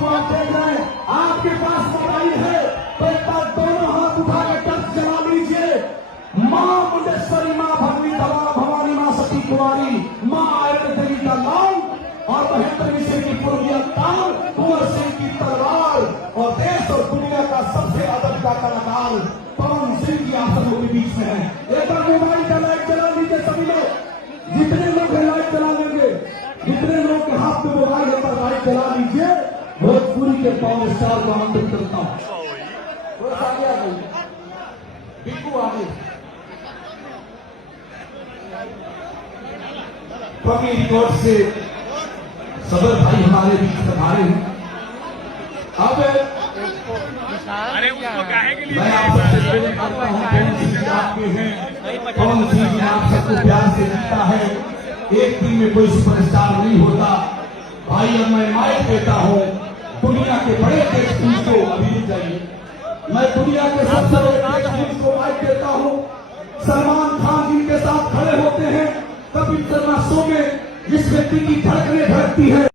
को आप देख रहे हैं, आपके पास मोबाइल है तो एक बार दोनों हाथ उठा के टच जला लीजिए। मां मुंडेश्वरी, मां भगवी दवा भवानी, मां सती कुमारी, मां आयरन देवी का नाम और महेंद्र मिश्र की पूर्वी अवतार, कुंवर सिंह की तलवार और देश और दुनिया का सबसे अदब का कलाकार पवन सिंह की आसन के बीच में है। एक बार मोबाइल का लाइट जला लीजिए सभी लोग, जितने लोग लाइट जला लेंगे, जितने लोग के हाथ में मोबाइल है पर लाइट जला लीजिए। भोजपुरी के पावर स्टार को आमंत्रित करता हूं। बिल्कुल आगे कमी रिकॉर्ड से सदर भाई हमारे बीच पधारे हैं। अब अरे उसको काहे के लिए मैं आप सबसे प्रेम करता हूं, कौन सी आपके हैं, कौन सी आप सबको प्यार से जीता है। एक दिन में कोई सुपरस्टार नहीं होता भाई। अब मैं माइक देता हूं दुनिया के बड़े देश को, अभी रुक जाइए, मैं दुनिया के सबसे बड़े देश को माइक देता हूं। सलमान खान जिनके साथ खड़े होते हैं कपिल शर्मा शो में, जिस व्यक्ति की धड़कने धड़कती है